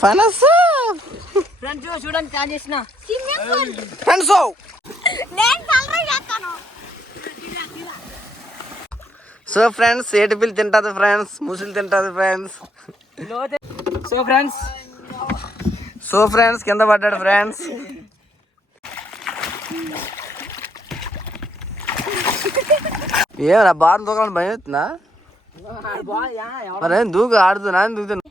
Friends చూడండి charge చేసిన friends so friends ఏటిపిల్ తింటుంది ఫ్రెండ్స్, ముసులు తింటుంది ఫ్రెండ్స్. సో ఫ్రెండ్స్ కింద పడ్డాడు ఫ్రెండ్స్. ఏమన్నా బాగా దూకాలని భయం అవుతుందా? మరేం దూకు ఆడుతున్నా దూకుతున్నా.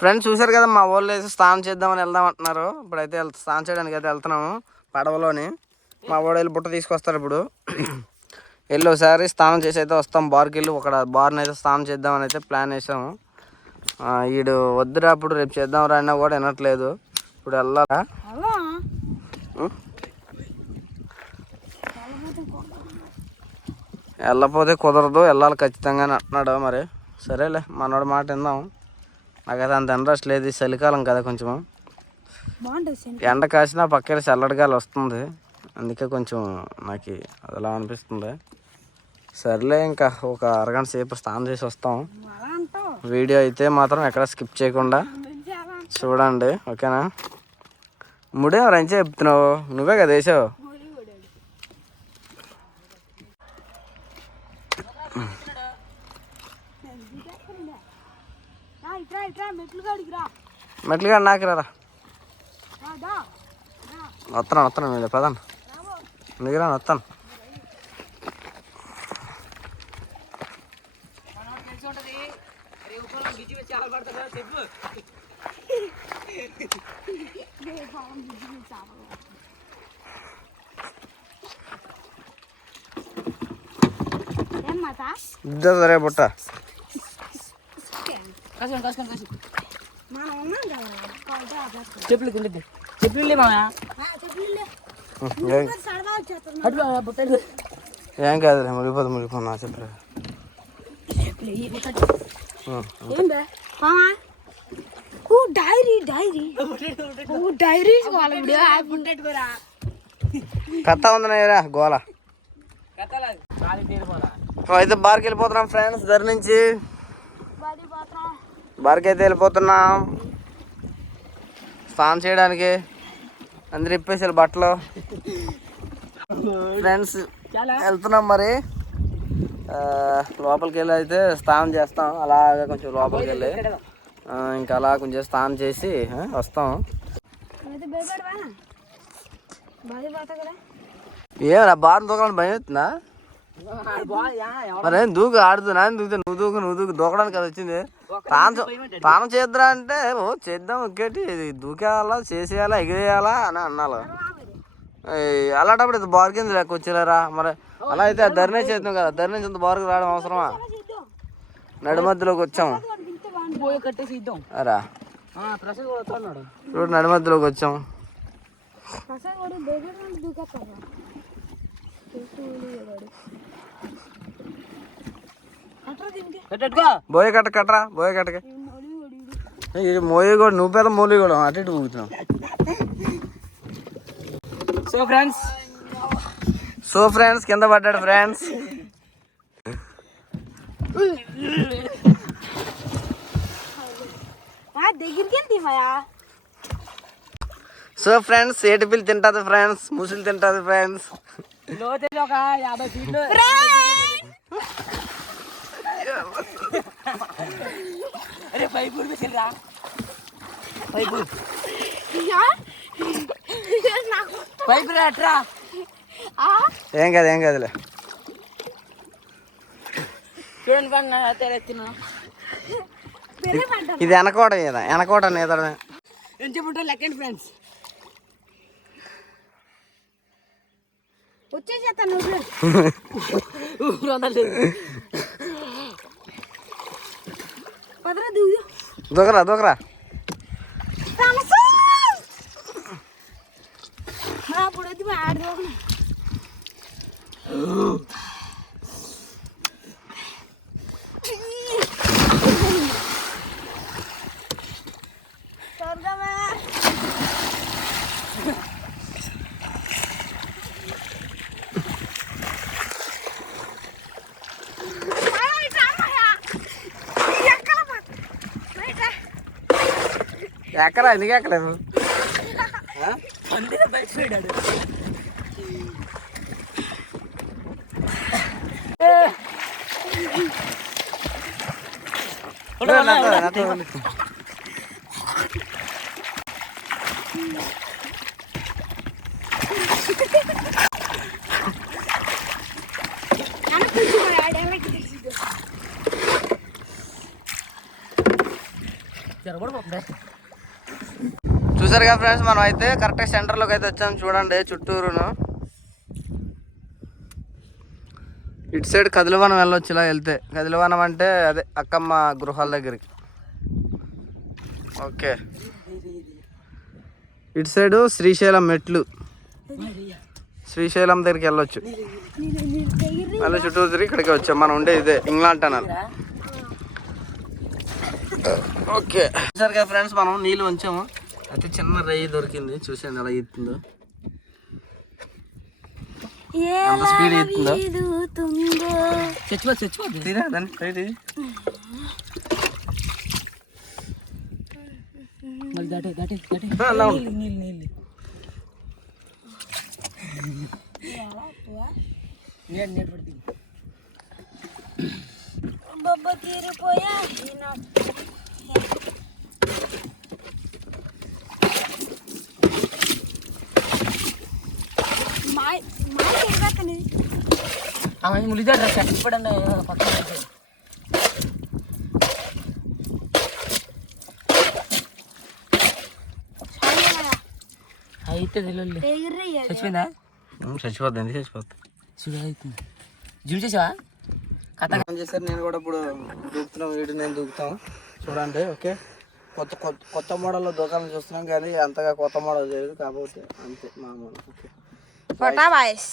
ఫ్రెండ్స్ చూసారు కదా, మా వాళ్ళు వేసి స్నానం చేద్దామని వెళ్దాం అంటున్నారు. ఇప్పుడైతే స్నానం చేయడానికి అయితే వెళ్తున్నాము పడవలోని. మా వాడు వెళ్ళి బుట్ట తీసుకొస్తారు. ఇప్పుడు వెళ్ళి ఒకసారి స్నానం చేసి అయితే వస్తాం. బార్కి వెళ్ళి ఒక బార్ని అయితే స్నానం చేద్దామని అయితే ప్లాన్ వేసాము. వీడు వద్దురా అప్పుడు రేపు చేద్దాం రా అన్నా కూడా వినట్లేదు. ఇప్పుడు వెళ్ళాలా? వెళ్ళపోతే కుదరదు, వెళ్ళాలి ఖచ్చితంగా అంటున్నాడు. మరి సరేలే మనోడు మాట విందాం. నాకైతే అంత ఇంట్రెస్ట్ లేదు, చలికాలం కదా కొంచెం ఎండ కాసినా పక్కన చల్లడిగాలి వస్తుంది. అందుకే కొంచెం నాకు అలా అనిపిస్తుంది. సర్లే ఇంకా ఒక అరగంట సేపు స్నానం చేసి వస్తాం. వీడియో అయితే మాత్రం ఎక్కడ స్కిప్ చేయకుండా చూడండి, ఓకేనా? ముడే రంచే చెప్తున్నావు, నువ్వే కదా వేసావు. మెట్లుగా నాకు రా, వస్తాను మీరు పదాను మీకు రా, వస్తాను. సరే బుట్ట చెప్పులు ఏం కాదులే, ముగిపోదు నా చెప్పులు. కథ ఉందరా గోల. అయితే బార్కి వెళ్ళిపోతున్నాం ఫ్రెండ్స్. దగ్గర నుంచి బార్కి అయితే వెళ్ళిపోతున్నాం స్నానం చేయడానికి. అందరు ఇప్పేసారు బట్టలు. ఫ్రెండ్స్ వెళ్తున్నాం మరి. లోపలికి వెళ్ళి అయితే స్నానం చేస్తాం. అలాగే కొంచెం లోపలికి వెళ్ళి ఇంకా అలా కొంచెం స్నానం చేసి వస్తాం. ఏమన్నా బాగా దూకాలని భయం అవుతుందా? మరేం దూకు ఆడుతున్నా దూకుతా. నువ్వు దూకు దూకడానికి కదా వచ్చింది. స్నానం చేద్దాం అంటే చేద్దాం ఒకేటి, దూకేయాలా చేసేయాలా ఎగిరేయాలా అని అన్నాను. అలాంటప్పుడు ఇది బార్ కింద లెక్క వచ్చేలారా. మరి అలా అయితే ధర్నే చేద్దాం కదా, ధర్నీ నుంచి బార్కి రావడం అవసరమా? నడి మధ్యలోకి వచ్చాము అరా, చూడు నడి మధ్యలోకి వచ్చాము. బోయ కట్టరా, బోయ కట్టక మోయి కూడా నువ్వు పెద్ద మోలి కూడా అటు ఇటు ఊగుతున్నావు. సో ఫ్రెండ్స్ కింద పడ్డాడు ఫ్రెండ్స్. సో ఫ్రెండ్స్ ఏటిపిల్ తింటుంది ఫ్రెండ్స్, ముసులు తింటుంది ఫ్రెండ్స్. ఏం కాదులే. ఇది వెనకోట ఈదడమే. లెక్కండి ఫ్రెండ్స్, వచ్చేసేస్తాను. దూకరా ఎక్కరా ఎందుకు ఎక్కలేదు బయట పోయాడు. చూసారుగా ఫ్రెండ్స్, మనం అయితే కరెక్ట్గా సెంటర్లోకి అయితే వచ్చాము. చూడండి చుట్టూరును. ఇటు సైడ్ కదిలివనం వెళ్ళొచ్చు. ఇలా వెళ్తే కదిలివనం అంటే అదే అక్కమ్మ గృహాల దగ్గరికి. ఓకే, ఇటు సైడు శ్రీశైలం మెట్లు, శ్రీశైలం దగ్గరికి వెళ్ళొచ్చు. మళ్ళీ చుట్టూరు తిరిగి ఇక్కడికి వచ్చాం. మనం ఉండే ఇదే ఇంగ్లాండ్ టనల్. ఓకే, సరిగా ఫ్రెండ్స్ మనం నీళ్ళు ఉంచాము. అయితే చిన్న రయ్యి దొరికింది. చూసాను ఎలా ఈతుందో, ఎంత స్పీడ్ ఈతుందో. తీరా దాన్ని బయట. ములిదాడు కష్టపడండి పక్కన అయితే చచ్చిపోయిందా? చచ్చిపోద్ది. ఎందుకు చచ్చిపోద్ది? జిమ్ చేసావా? కథ చేశారు. నేను కూడా ఇప్పుడు దూకుతున్నాం. వీడు నేను దూకుతాం. చూడండి. ఓకే, కొత్త కొత్త కొత్త మోడల్లో దూకాలని చూస్తున్నాం, కానీ అంతగా కొత్త మోడల్ చేయదు. కాకపోతే అంతే మామూలు. Okay, boys.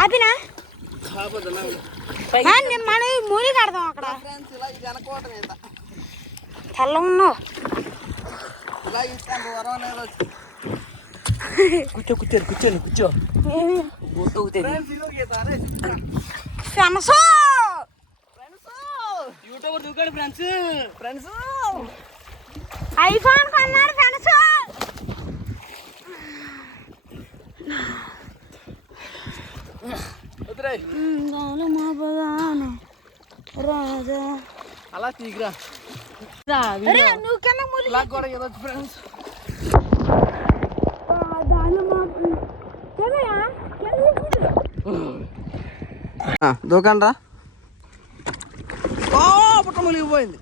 ఆపినా మన మూలి కడదాం అక్కడ. తెల్ల ఉన్నావు. కూర్చో కూర్చోండి కూర్చో. యూట్యూబర్ దూకాడు ఫ్రెండ్స్. ఐఫోన్ కొన్నాడు ఫ్రెండ్స్. అలా తీగిరా. నువ్వు కింద మూలి కూడా వెళ్ళొచ్చు ఫ్రెండ్స్. దూకండ్రా. పుట్ట మునిగిపోయింది.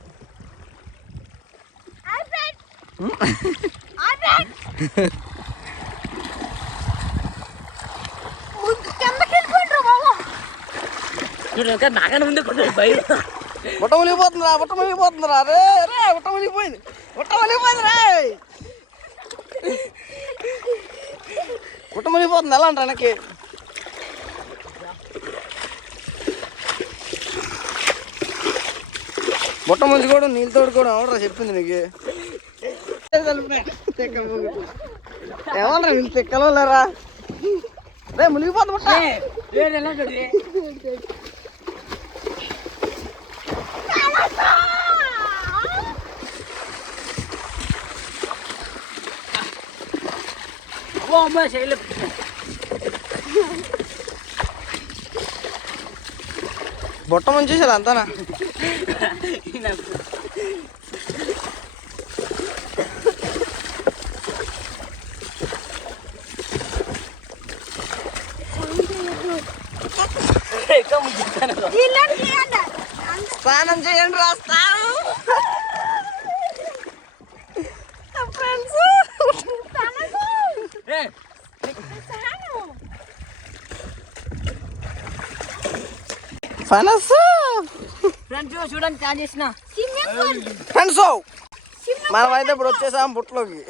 నాకన్నా ముందే బయట పుట్ట మునిగిపోతుందిరా. పుట్ట మునిగిపోతుందిరా. రే రే పుట్ట మునిగిపోయింది. పుట్ట మునిగిపోయింది. రే పుట్ట మునిగిపోతుంది. ఎలా అంటారు వెనక్కి? బుట్ట ముందు కూడా నీళ్ళు తోడుకోవడం ఎవడరా చెప్పింది నీకు? ఏమన్నా వీళ్ళు తెక్కలేరా? రే మునిగిపోతుంది బుట్ట. బుట్ట ముంచేసారు అంతానా? స్నానం చేయండి రాస్తాను. ఫ్రెండ్స్ చూడండి ఛార్జ్ చేసిన ఫ్రెండ్స్ మనం అయితే ఇప్పుడు వచ్చేసాం బుట్టలోకి.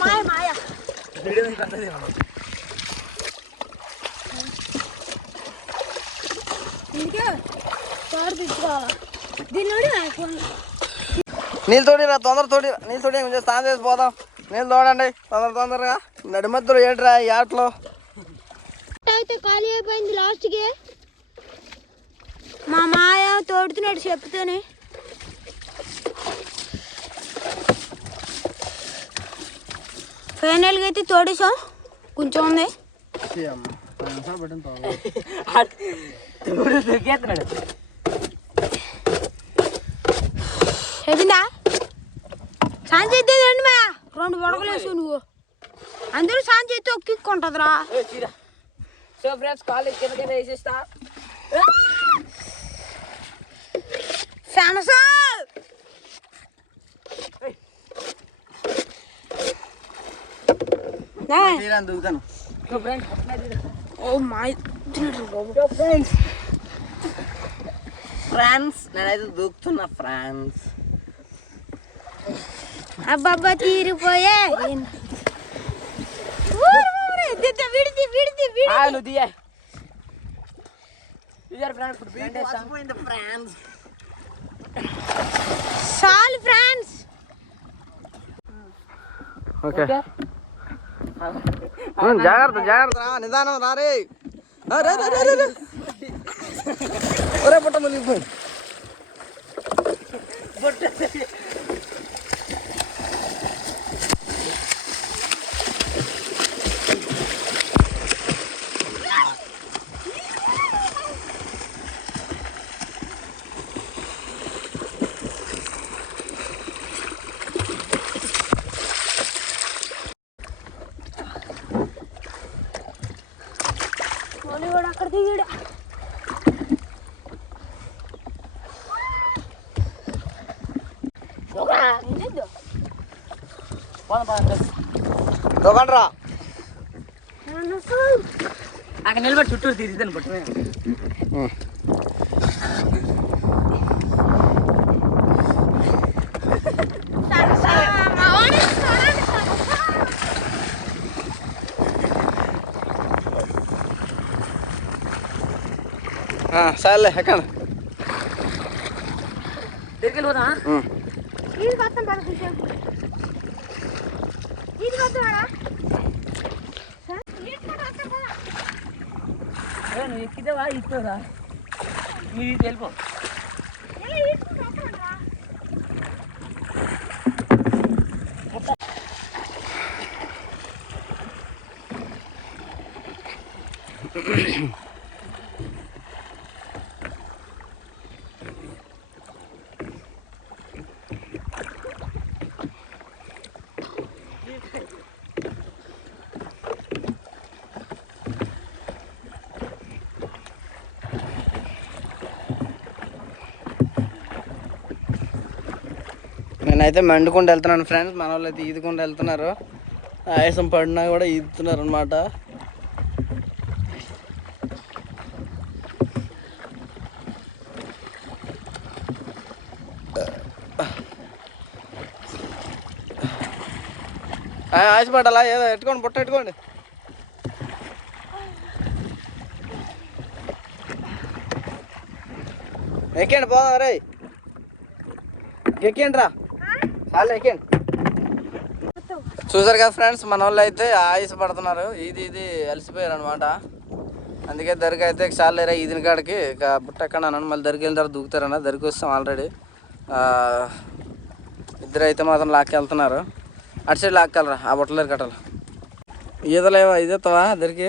మాయ మాయ ఇంకే తోడు తెచ్చుకోవాలా దీన్ని నీళ్ళు తోడిరా, తొందర తోడి, నీళ్ళు తోడి, కొంచెం స్నానం చేసి పోదాం. నీళ్ళు తోడండి తొందరగా. నడి మధ్యలో ఏంట్రా ఈ ఆటలో? అయితే ఖాళీ అయిపోయింది లాస్ట్కి. మా మాయ తోడుతున్నాడు చెప్తేనే. ఫైనల్గా అయితే తోడేసాం, కొంచెం ఉంది. చెప్పిందా సాయం చేద్దే రండి మా 2 బొడకలు వేసావు నువ్వు. అందరూ సాయం చేస్తే ఒక్కిక్కుంటుందిరా. సో ఫ్రెండ్స్ కాలేజ్ కిందకైనా వేసేస్తా. ఫ్యాన్స్ దూకుతాను. సో ఫ్రెండ్స్ ఓ మాయ సో ఫ్రెండ్స్ ఫ్రాన్స్ నేనైతే దూకుతున్నా. ఫ్రాన్స్ అబ్బబ్బా తీరిపోయే. విడిది విడిది విడిది నువ్వు దియే ఫ్రెండ్స్. ఫ్రాన్స్ చాలు ఫ్రాన్స్. ఓకే జాగ్రత్త జాగ్రత్త రా, నిదానం రారే. ఒరే పుట్ట మునిగిపోయి. కూడా అక్కడ దిగాడు. దొకండ్రా. అక్కడ నిలబడి చుట్టూరు తీసిద్దాను పట్టుమే. సర్లే ఎక్కడ దగ్గరికి వెళ్ళిపోదా? ఇది మొత్తం పడుతుంది. ఇది మొత్తం నువ్వు ఎక్కితేవా ఇస్తావురా? మీరు వెళ్ళిపో. నేనైతే మండుకుంటూ వెళ్తున్నాను ఫ్రెండ్స్. మన వాళ్ళు అయితే ఈదుకుంటూ వెళ్తున్నారు. ఆయాసం పడినా కూడా ఈదుతున్నారు అనమాట. ఆశపడాలా? ఏదో ఎట్టుకోండి, బుట్ట ఎట్టుకోండి. ఎక్కండి పోదాం. రే ఎక్కండి రా, చాలా ఎక్కండి. చూసారు కదా ఫ్రెండ్స్, మన వాళ్ళు అయితే ఆయుష పడుతున్నారు. ఇది అలసిపోయారు అనమాట. అందుకే దరికి అయితే చాలేరా ఈదిన కాడికి ఇక బుట్ట ఎక్కడన్నాను. మళ్ళీ దరికి వెళ్ళిన తర్వాత దూకుతారన్న. దరికి వస్తాం ఆల్రెడీ. ఇద్దరు అయితే మాత్రం లాక్కెళ్తున్నారు. అటు సైడ్ లాక్కెళ్ళరా, ఆ బుట్టలేరు కట్టాలి. ఈదలేవా? ఇదేస్తావా దరికి?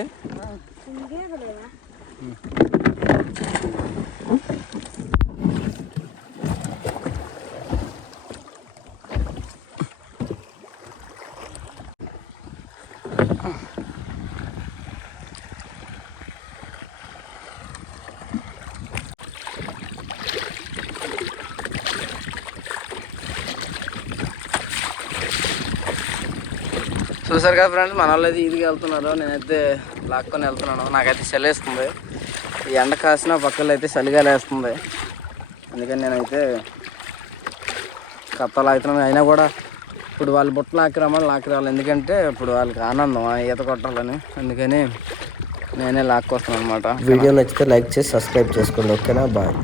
చూసారు కదా ఫ్రెండ్స్, మన వాళ్ళు అయితే ఈదికి వెళ్తున్నారు. నేనైతే లాక్కొని వెళ్తున్నాను. నాకైతే చలేస్తుంది. ఈ ఎండ కాసిన పక్కలో అయితే చలిగా లేస్తుంది. అందుకని నేనైతే కత్త లాగుతున్నాను. అయినా కూడా ఇప్పుడు వాళ్ళు బుట్ట లాక్కి రావాలి. ఎందుకంటే ఇప్పుడు వాళ్ళకి ఆనందం ఈత కొట్టాలని. అందుకని నేనే లాక్కొస్తాను అనమాట. వీడియో నచ్చితే లైక్ చేసి సబ్స్క్రైబ్ చేసుకోండి. ఓకేనా? బాయ్.